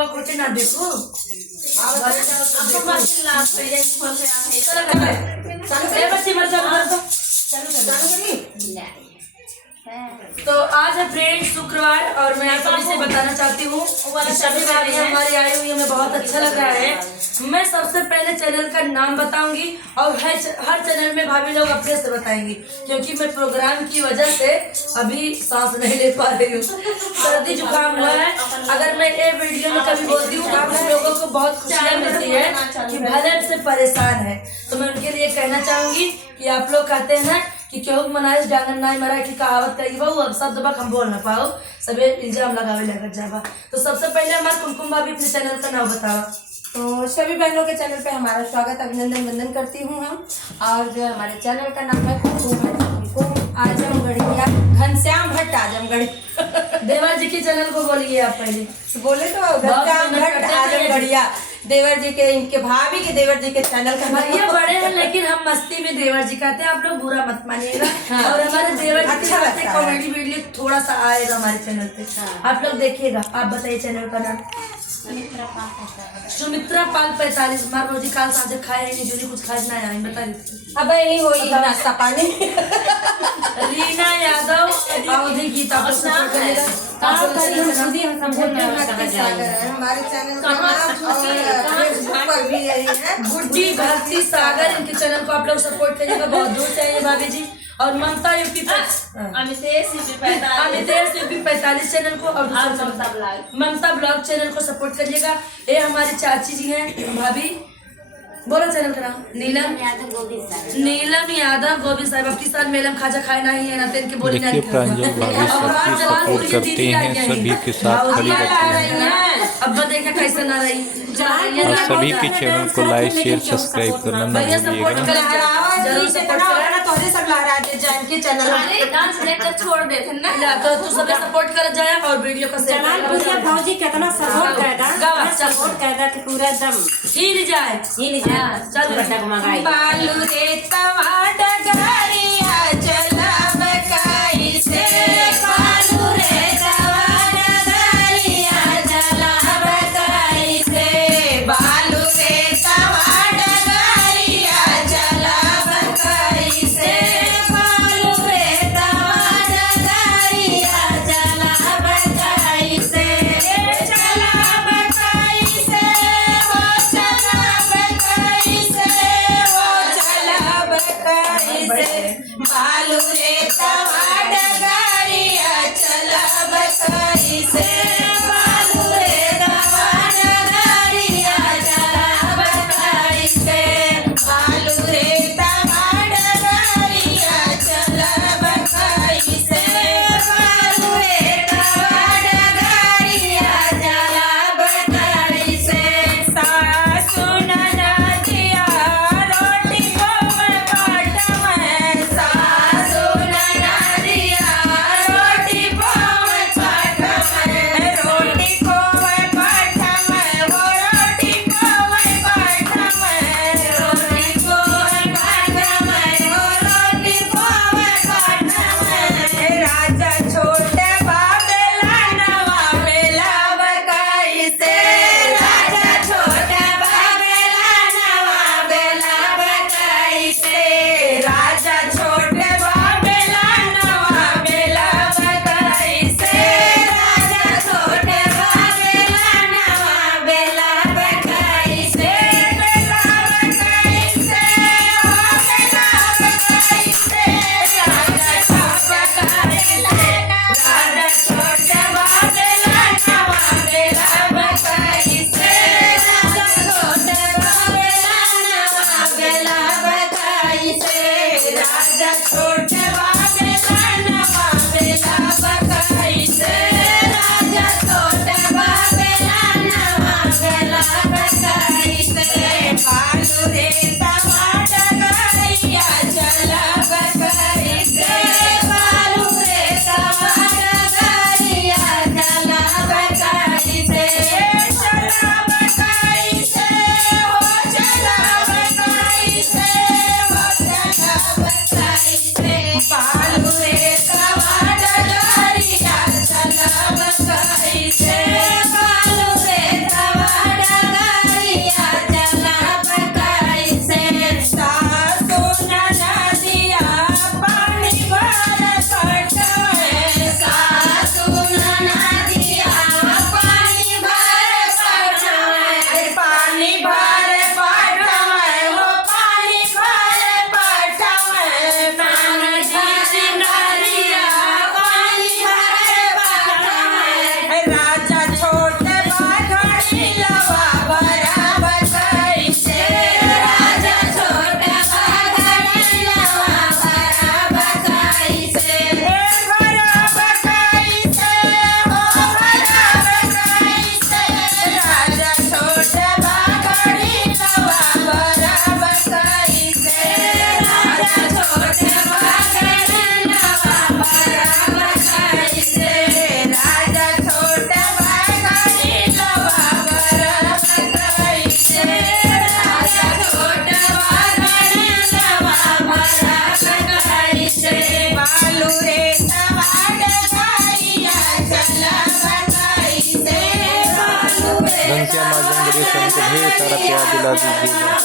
लोग कुछ ना देखो तो आज है फ्रेंड शुक्रवार और मैं आप सभी से बताना चाहती हूँ सभी भाभी हमारी आई हुई हमें बहुत अच्छा लग रहा है। मैं सबसे पहले चैनल का नाम बताऊंगी और हर चैनल में भाभी लोग अपने से बताएंगी, क्योंकि मैं प्रोग्राम की वजह से अभी सांस नहीं ले पा रही हूँ, सर्दी जुकाम हुआ है। अगर मैं ये वीडियो में कभी बोलती हूँ तो आप लोगों को बहुत खुशियाँ मिलती है कि भले से परेशान है, तो मैं उनके लिए कहना चाहूंगी कि आप लोग कहते हैं ना कि क्यों मनाइस डांगन नाई मरा की कहावत कही बहु अब सब दबा हम बोल ना पाओ, सबे इल्जाम लगावे लग जावा। तो सबसे पहले हमारे कुमकुम भाभी अपने चैनल का नाम बतावा। तो सभी बहनों के चैनल पे हमारा स्वागत अभिनंदन वंदन करती हूँ हम। और जो हमारे चैनल का नाम है कुमकुम आजमगढ़िया, घनश्याम भट्ट आजमगढ़। देवर जी के चैनल को बोलिए आप पहले। बोले तो घनश्याम भट्ट आजमगढ़िया, देवर जी के, इनके भाभी के देवर जी के चैनल का नाम। ये बड़े हैं लेकिन हम मस्ती में देवर जी कहते हैं, आप लोग बुरा मत मानिएगा। हाँ। और हमारे देवर जी अच्छा के लगता कॉमेडी वीडियो थोड़ा सा आएगा हमारे चैनल पे, आप लोग देखिएगा। आप बताइए चैनल का नाम। सुमित्रा पाल 45। मार रोजी काल साझे खाए नहीं, जो कुछ खाए ना आई बता रही। अब यही होई नाश्ता पानी। रीना यादव अवधि गीता हमारे चैनल का नाम और फेसबुक पर भी यही है, गुड्डी भक्ति सागर। इनके चैनल को आप लोग सपोर्ट करिएगा, बहुत दूर से है भाभी जी। और ममता यूपी अमितेश यूपी 45 चैनल को और ममता ब्लॉग चैनल को सपोर्ट करिएगा। ये हमारी चाची जी हैं भाभी, बोलो चैनल का नाम। नीलम यादव गोविंद साहब। अपनी साल मेलम खाजा खाए नहीं है ना, तेल के बोली नहीं प्रांजल भाभी सबकी सपोर्ट करते हैं, सभी के साथ खड़ी रहती हैं। अब देखा कैसे ना रही और सभी के चैनल को लाइक शेयर सब्सक्राइब करना ना भूलिएगा। छोड़ देते ना तो तू सब सपोर्ट कर जाए और वीडियो को शेयर भौजी कितना सपोर्ट करदा कि पूरा एकदम हिल जाए चल मंगाई। बालू रे टमाटर गरिया चला बकाई से, बालू रे टमाटर गरिया चला बकाई से, बालू रे टमाटर गरिया चला बकाई से, बालू रे टमाटर गरिया चला बकाई से, चला बकाई से, वो चला बकाई से, वो चला बकाई से। घनश्याम आजमगढ़िया चैनल को ढेर सारा प्यार दिला दीजिएगा।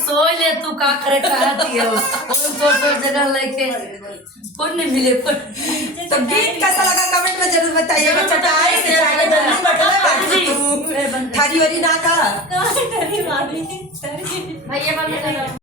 सो ले तू का करे कहती हो तो जगह लेके कौन नहीं मिले तो गीत कैसा लगा कमेंट में जरूर बताइएगा। चटाई से थारी वारी ना का भैया